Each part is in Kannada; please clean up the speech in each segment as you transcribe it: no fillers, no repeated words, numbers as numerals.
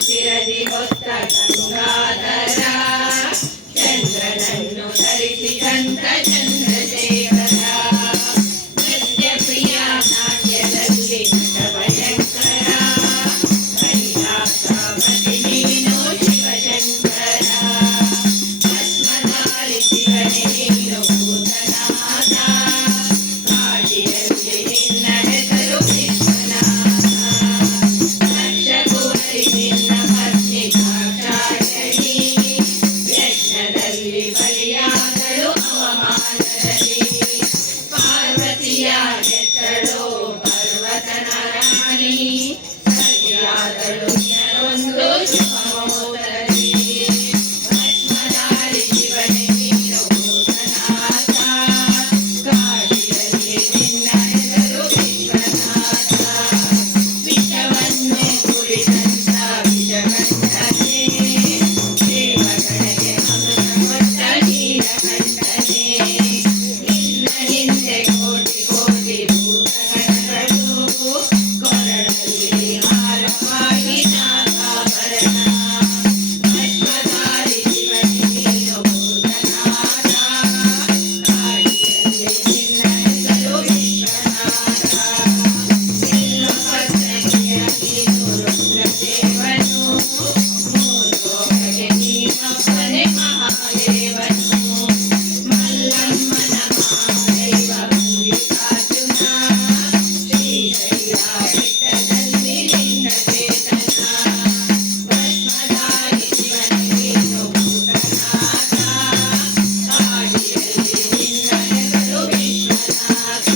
ಶಿರದಿ ಹೊತ್ತ ಗಂಗಾಧರ ಚಂದ್ರನನ್ನು ಧರಿಸಿದಂತ ಚಂದ್ರಶೇಖರ ನೃತ್ಯಪ್ರಿಯ ನಾಟ್ಯದಲ್ಲಿ ನಟ ಭಯಂಕರ ಕೈಲಾಸಪತಿ ನೀನು ಶಿವಶಂಕರ ಭಸ್ಮಧಾರಿ ಶಿವನೇ ನೀನು ಭೂತನಾಥ ಕಾಶಿಯಲ್ಲಿ ನಿನ್ನ ಹೆಸರು ವಿಶ್ವನಾಥ ಲಕ್ಷಕೂವರಿ ನಿನ್ನ ಪತ್ನಿ ಕಾಕ್ಷಾಯಣಿ ಯಜ್ಞದಲ್ಲಿ ಬಲಿಯಾದಳು ಅವಮಾನದಲ್ಲಿ ಪಾರ್ವತಿಯ ಹೆತ್ತಳು ಪರ್ವತನ ರಾಣಿ ಸತಿಯಾದಳು ಒಂದು ಶುಭಮೋದರಿ ಭಸ್ಮಧಾರಿ ಶಿವನೇ ನೀನು ಭೂತನಾಥ ಕಾಶಿಯಲ್ಲಿ ನಿನ್ನ ಹೆಸರು ವಿಶ್ವನಾಥ ವಿಷವನ್ನು ಕುಡಿದಂತ ವಿಷಕಂಠನೇ ದೇವಗಣಗೆ ಅಮೃತ ಕೊಟ್ಟ ನೀಲಕಂಠನೇ ನಿನ್ನ ಹಿಂದೆ ಕೋಟಿ ಕೋಟಿ ಭೂತಗಣಗಳು ಕೊರಳಲ್ಲಿ ಹಾರವಾಗಿ ನಾಗಾಭರಣ ಭಸ್ಮಧಾರಿ ಶಿವನೇ ನೀನು ಭೂತನಾಥ ಕಾಶಿಯಲ್ಲಿ ನಿನ್ನ ಹೆಸರು ವಿಶ್ವನಾಥ ಬಿಲ್ವಪತ್ರೆಯ ನೀನು ರುದ್ರದೇವನು ಮೂಲೋಕಗೆ ನೀನೊಬ್ಬನೇ ಮಹಾದೇವನು ಮಲ್ಲಮ್ಮನ ಮಹಾದೈವ ಮಲ್ಲಿಕಾರ್ಜುನ ಶ್ರೀಶೈಲ ಬೆಟ್ಟದಲ್ಲಿ ನಿನ್ನ ಚೇತನ ಭಸ್ಮಧಾರಿ ಶಿವನೇ ನೀನು ಭೂತನಾಥ ಕಾಶಿಯಲ್ಲಿ ನಿನ್ನ ಹೆಸರು ವಿಶ್ವನಾಥ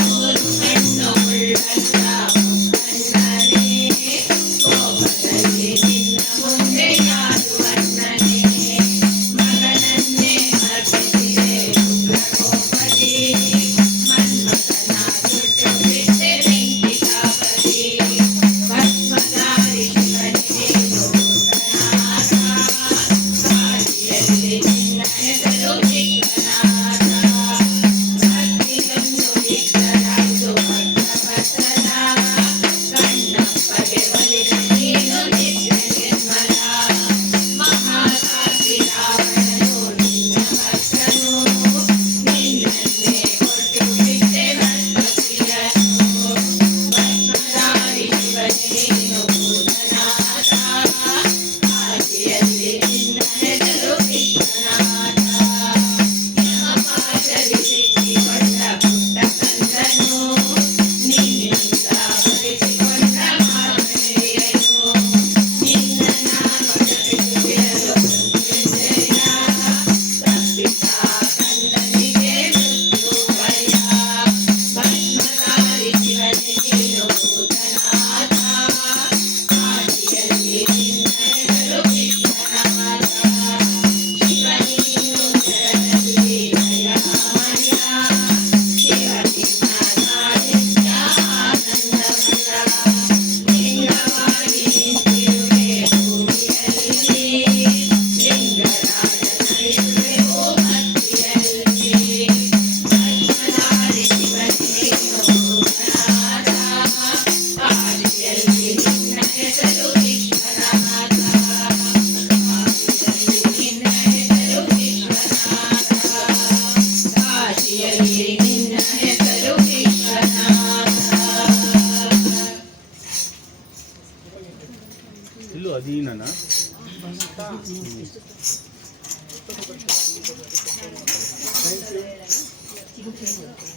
ಮೂರು ಕಣ್ಣು ಉಳ್ಳಂತ ಮುಕ್ಕಣ್ಣನೇ ಕೋಪದಲ್ಲಿ ನಿನ್ನ ಮುಂದೆ ಯಾರು ಅಣ್ಣನೇ ಮಗನನ್ನೇ ಅರ್ಪಿಸಿದೆ ಉಗ್ರಕೋಪದಿ ಮನ್ಮಥನ ಸುಟ್ಟು ಬಿಟ್ಟೆ ಬೆಂಕಿತಾಪದಿ ಭಸ್ಮಧಾರಿ ಶಿವನೇ ನೀನು ಭೂತನಾಥ ಕಾಶಿಯಲ್ಲಿ ನಿನ್ನ ಹೆಸರು ವಿಶ್ವನಾಥ ಭಕ್ತಿಯನ್ನು ಬಿಟ್ಟರಾಯ್ತು ಭಕ್ತವತ್ಸಲ ಕಣ್ಣಪ್ಪಗೆ ಒಲಿದ ನೀನು ನಿತ್ಯ ನಿರ್ಮಲ ಮಹಾಕಾಶಿ ರಾವಣನು ನಿನ್ನ ಭಕ್ತನು ನಿನ್ನನ್ನೇ ಕೊಟ್ಟು ಬಿಟ್ಟೆ ಭಕ್ತಪ್ರಿಯನು ಭಸ್ಮಧಾರಿ ಶಿವನೇ ನೀನು ಭೂತನಾಥ ಕಾಶಿಯಲ್ಲಿ ನಿನ್ನ ಹೆಸರು ವಿಶ್ವನಾಥ ಯಮಪಾಶದಿ ಸಿಕ್ಕಿಕೊಂಡ ಪುಟ್ಟ ಕಂದನು ನಿನ್ನಿಂದ ಬರಿಸಿಕೊಂಡ ಮಾರ್ಕಂಡೇಯನು ನಿನ್ನ ನಾಮದ ಬಿಡುವಿರಲು ಮೃತ್ಯುಂಜಯ ತಪ್ಪಿತ ಕಂದನಿಗೆ ಮೃತ್ಯುಭಯ ಭಸ್ಮಧಾರಿ ಶಿವನೇ ನೀನು ಭೂತನಾಥ ಕಾಶಿಯಲ್ಲಿ ನಿನ್ನ ಹೆಸರು ವಿಶ್ವನಾಥ ಶಿವ ನೀನು ಜಗದಲ್ಲಿ ದಯಾಮಯ ಶಿವ ನಿನ್ನ ಸಾಹಿತ್ಯ ಆನಂದಮಯ ಲಿಂಗವಾಗಿ ನಿಂತಿರುವೆ ಭೂಮಿಯಲ್ಲಿ ಲಿಂಗರಾಜನಿರುವೆ ಓ ಭಕ್ತಿಯಲ್ಲಿ ಭಸ್ಮಧಾರಿ ಶಿವನೇ ನೀನು ಭೂತನಾಥ ಕಾಶಿಯಲ್ಲಿ ನಿನ್ನ ಹೆಸರು ವಿಶ್ವನಾಥ ಕಾಶಿಯಲ್ಲಿ ನಿನ್ನ ಹೆಸರು ವಿಶ್ವನಾಥ ಕಾಶಿಯಲ್ಲಿ ನಿನ್ನ ಹೆಸರು ವಿಶ್ವನಾಥ ಇಲ್ಲೂ ಅಧೀನನಾ Thank you.